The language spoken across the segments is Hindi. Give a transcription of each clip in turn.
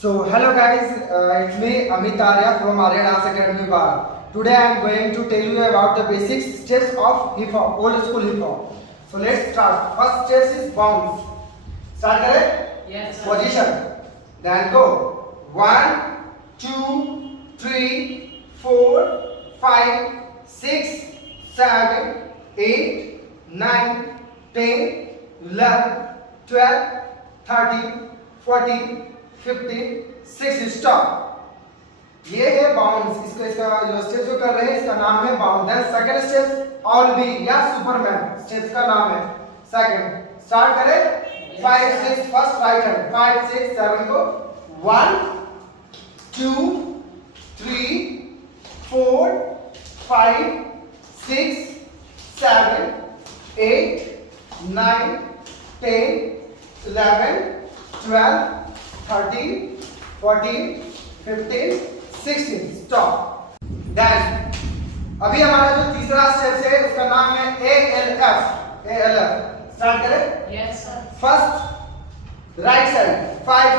So hello guys, it's me Amit Arya from Arya Dance Academy Bar. Today I am going to tell you about the basic steps of hip hop, old school hip hop. So let's start. First step is bounce. Start kare? Yes. Position. Then go. 1, 2, 3, 4, 5, 6, 7, 8, 9, 10, 11, 12, 13, 14, 15, 16 stop. ये है बाउंस. इसका जो स्टेप जो कर रहे हैं इसका नाम है bounce. Then second step all be या सुपरमैन स्टेप का नाम है. सेकंड स्टार्ट करें. 5 6 फर्स्ट राइट हैंड 5 6 7 को 1 2 3 4 5 6 7 8 9 10 11 12 13 14 15 16 स्टॉप. देन अभी हमारा जो तीसरा स्टेप है उसका नाम है ALF. स्टार्ट करें. Yes, sir. First right side 5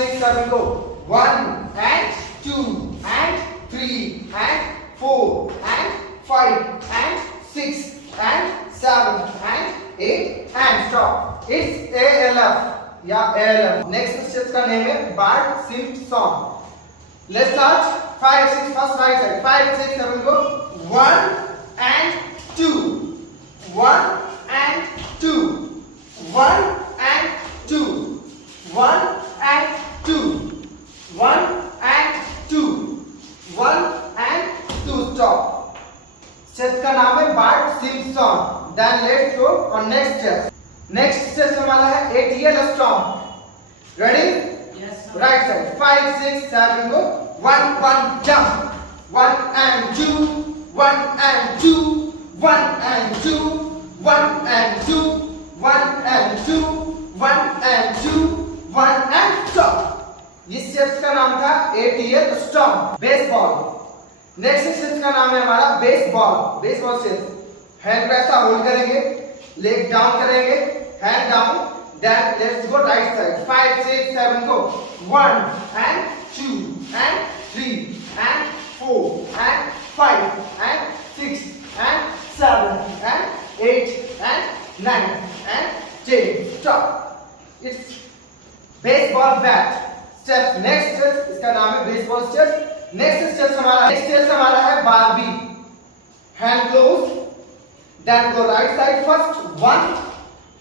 6 7 को 1 and 2 and 3 and 4 and 5 and 6 and 7 and 8 and stop. It's ALF या ALF. नेक्स्ट स्टेप का नेम है Bart Simpson. Let's start. 5 6 first right side 5 6 7 को 1 and 2 1 and 2 1 and 2 1 and 2 1 and 2 1 and 2 stop. Step का नाम है Bart Simpson. Then let's go on next step. Next step हमारा है ATL Stomp. Ready? Yes, sir. Right side 5 6 7 को 1 1 jump 1 and 2 1 and 2 1 and 2 1 and 2 1 and 2 1 and 2 1 and stop. इस स्टेप्स का नाम था ATL Stomp. Baseball. Next step का नाम है हमारा बेसबॉल स्टेप. हैंड को ऐसा होल्ड करेंगे, लेग डाउन करेंगे, hand down. Then let's go right side 5 6 7 को 1 and 2 and 3 and 4 and 5 and 6 and 7 and 8 and 9 and 10 stop. It's baseball bat step. Next step इसका नाम है बेसबॉल स्टेप. नेक्स्ट स्टेप हमारा है Barbie. Hand close. Then go right side first 1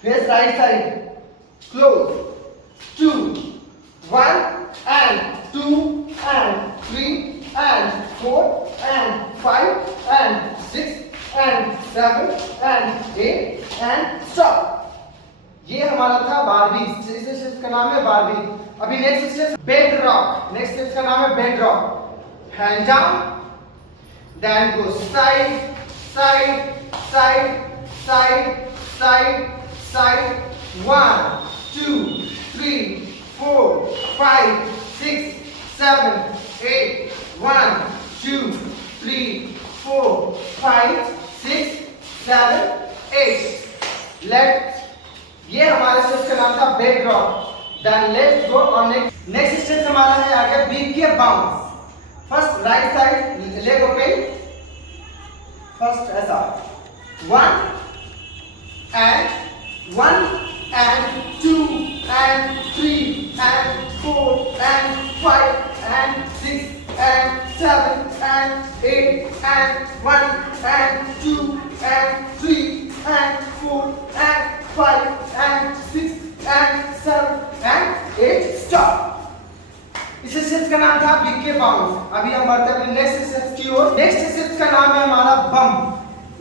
face right side close 2 1 and 2 and 3 and 4 and 5 and 6 and 7 and 8 and stop. ये हमारा था बारबी. इस स्टेप का नाम है बारबी. अभी next step Bedrock. Next step का नाम है Bedrock. Hand down. Then go side side side side side side 1 2 3 4 5 6 7 8 1 2 3 4 5 6 7 8. ये हमारे स्टेप का नाम था Bedrock. Then let's go on next step हमारा है आगे बिग के bounce. First right side leg open. First ऐसा 1 and 2 and 3 and 4 and 5 and 6 and 7 and 8 and 1 and 2 and 3 and 4 and 5 and 6 and 7 and 8 stop. इस स्टेप का नाम था बिग के बाउंस. अभी हम बढ़ते हैं अपने नेक्स्ट स्टेप की ओर. नेक्स्ट स्टेप का नाम है हमारा बम.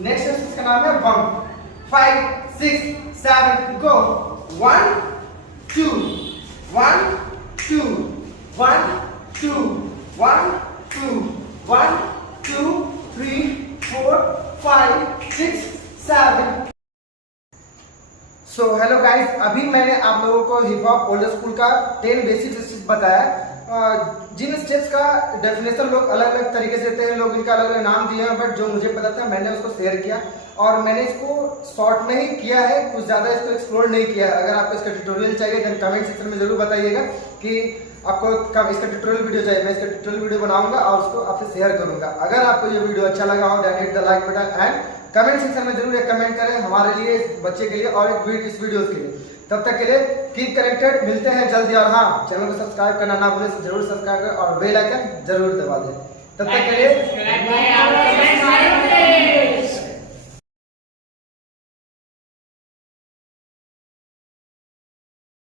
नेक्स्ट स्टेप का नाम है बम. 5 6 7 go 1 2 1 2 1 2 1 2 1 2 3 4 5 6 7. सो हेलो गाइस, अभी मैंने आप लोगों को हिप हॉप ओल्ड स्कूल का 10 बेसिक स्टेप्स बताया. जिन स्टेप्स का डेफिनेशन लोग अलग अलग तरीके से देते हैं, लोग इनका अलग अलग नाम दिए हैं, बट जो मुझे पता था मैंने उसको शेयर किया और मैंने इसको शॉर्ट में ही किया है, कुछ ज़्यादा इसको एक्सप्लोर नहीं किया है। अगर आपको इसका ट्यूटोरियल चाहिए देन कमेंट सेक्शन में जरूर बताइएगा कि आपको कब इसका ट्यूटोरियल वीडियो चाहिए। मैं इसका ट्यूटोरियल वीडियो बनाऊंगा और उसको आपसे शेयर करूंगा। अगर आपको ये वीडियो अच्छा लगा हो then hit the like button and comment section में जरूर एक कमेंट करें हमारे लिए, इस बच्चे के लिए और इस वीडियो के लिए। तब तक के लिए कीप कनेक्टेड, मिलते हैं जल्दी। और हाँ, चैनल को सब्सक्राइब करना ना भूलें, जरूर सब्सक्राइब करें और बेल आइकन जरूर दबा दें। तब तक के लिए